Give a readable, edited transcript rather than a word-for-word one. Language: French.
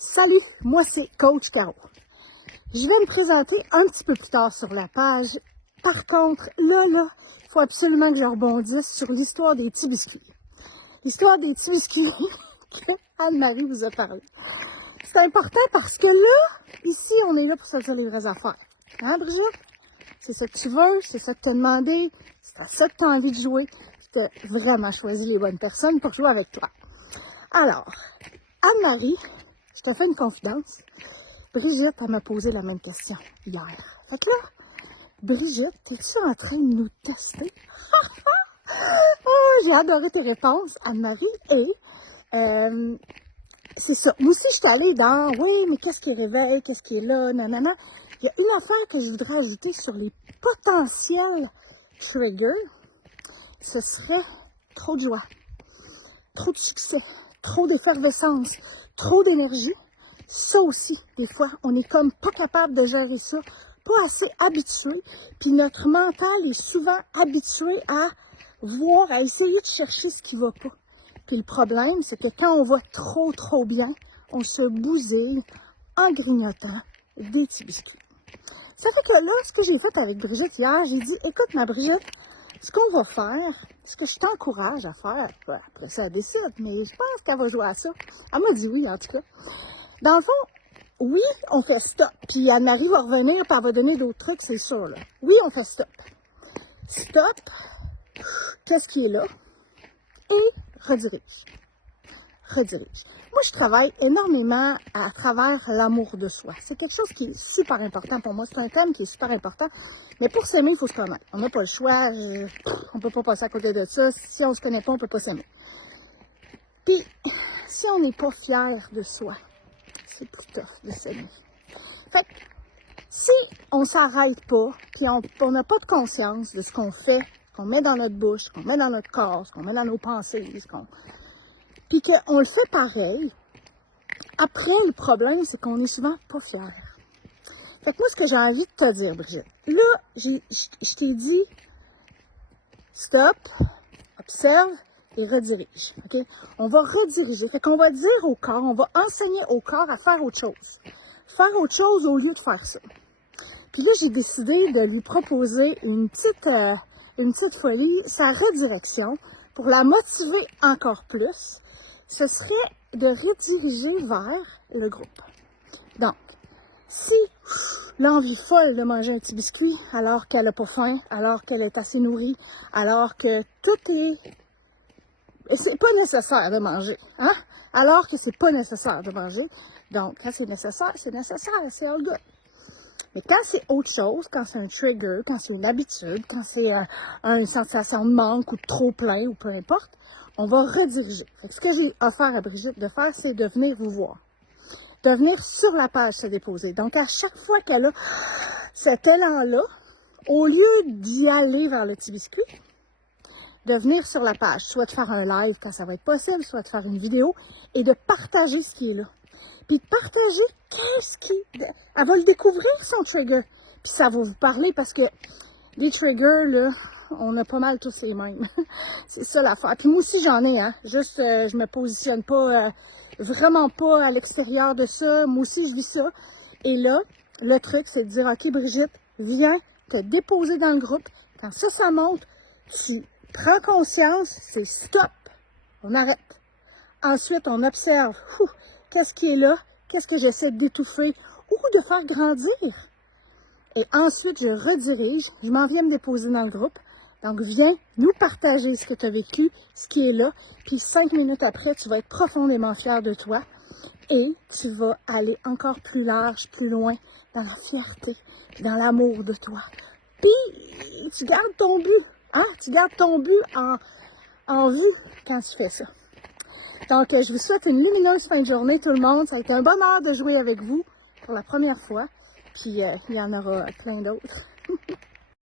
Salut, moi c'est Coach Caro. Je vais me présenter un petit peu plus tard sur la page. Par contre, là, il faut absolument que je rebondisse sur l'histoire des petits biscuits. L'histoire des petits biscuits que Anne-Marie vous a parlé. C'est important parce que là, ici, on est là pour se dire les vraies affaires. Hein, Brigitte? C'est ça que tu veux, c'est ça que tu as demandé, c'est à ça que tu as envie de jouer. Tu as vraiment choisi les bonnes personnes pour jouer avec toi. Alors, Anne-Marie, je te fais une confidence. Brigitte, elle m'a posé la même question hier. Fait que là, Brigitte, es-tu en train de nous tester? Oh, j'ai adoré tes réponses, Anne-Marie. Et c'est ça. Moi aussi, je suis allée dans, oui, mais qu'est-ce qui réveille, qu'est-ce qui est là, nanana. Il y a une affaire que je voudrais ajouter sur les potentiels triggers. Ce serait trop de joie, trop de succès, trop d'effervescence, trop d'énergie. Ça aussi, des fois, on est comme pas capable de gérer ça, pas assez habitué. Puis notre mental est souvent habitué à voir, à essayer de chercher ce qui va pas. Puis le problème, c'est que quand on va trop bien, on se bousille en grignotant des petits biscuits. Ça fait que là, ce que j'ai fait avec Brigitte hier, j'ai dit, écoute ma Brigitte, ce qu'on va faire, ce que je t'encourage à faire, après ça elle décide, mais je pense qu'elle va jouer à ça. Elle m'a dit oui, en tout cas. Dans le fond, oui, on fait stop. Puis Anne-Marie va revenir, puis elle va donner d'autres trucs, c'est sûr, là. Oui, on fait stop. Stop, qu'est-ce qui est là? Et redirige. Redirige. Moi, je travaille énormément à travers l'amour de soi. C'est quelque chose qui est super important pour moi. C'est un thème qui est super important. Mais pour s'aimer, il faut se connaître. On n'a pas le choix. On peut pas passer à côté de ça. Si on se connaît pas, on peut pas s'aimer. Puis, si on n'est pas fier de soi, c'est plus tough de s'aimer. Fait que, si on s'arrête pas, puis on n'a pas de conscience de ce qu'on fait, qu'on met dans notre bouche, qu'on met dans notre corps, qu'on met dans nos pensées, puis qu'on le fait pareil, après, le problème, c'est qu'on est souvent pas fiers. Fait que moi, ce que j'ai envie de te dire, Brigitte, là, je t'ai dit, stop, observe et redirige, OK? On va rediriger. Fait qu'on va dire au corps, on va enseigner au corps à faire autre chose. Faire autre chose au lieu de faire ça. Puis là, j'ai décidé de lui proposer une petite folie, sa redirection, pour la motiver encore plus. Ce serait de rediriger vers le groupe. Donc, si l'envie folle de manger un petit biscuit alors qu'elle n'a pas faim, alors qu'elle est assez nourrie, alors que tout est... C'est pas nécessaire de manger, hein? Alors que c'est pas nécessaire de manger. Donc, quand c'est nécessaire, c'est all good. Mais quand c'est autre chose, quand c'est un trigger, quand c'est une habitude, quand c'est une sensation de manque ou de trop plein ou peu importe, on va rediriger. Fait que ce que j'ai offert à Brigitte de faire, c'est de venir vous voir. De venir sur la page se déposer. Donc, à chaque fois qu'elle a cet élan-là, au lieu d'y aller vers le petit biscuit, de venir sur la page, soit de faire un live quand ça va être possible, soit de faire une vidéo et de partager ce qui est là. Puis de partager qu'est-ce qui... Elle va le découvrir, son trigger. Puis ça va vous parler parce que les triggers, là, on a pas mal tous les mêmes. C'est ça l'affaire. Puis moi aussi, j'en ai, hein. Juste, je me positionne pas, vraiment pas à l'extérieur de ça. Moi aussi, je vis ça. Et là, le truc, c'est de dire, OK, Brigitte, viens te déposer dans le groupe. Quand ça monte, tu prends conscience, c'est stop. On arrête. Ensuite, on observe. Qu'est-ce qui est là? Qu'est-ce que j'essaie d'étouffer ou de faire grandir? Et ensuite, je redirige. Je m'en viens me déposer dans le groupe. Donc, viens nous partager ce que tu as vécu, ce qui est là. Puis 5 minutes après, tu vas être profondément fier de toi. Et tu vas aller encore plus large, plus loin, dans la fierté, dans l'amour de toi. Puis, tu gardes ton but. Hein? Tu gardes ton but en vue quand tu fais ça. Donc, je vous souhaite une lumineuse fin de journée, tout le monde. Ça a été un bonheur de jouer avec vous pour la première fois. Puis, il y en aura plein d'autres.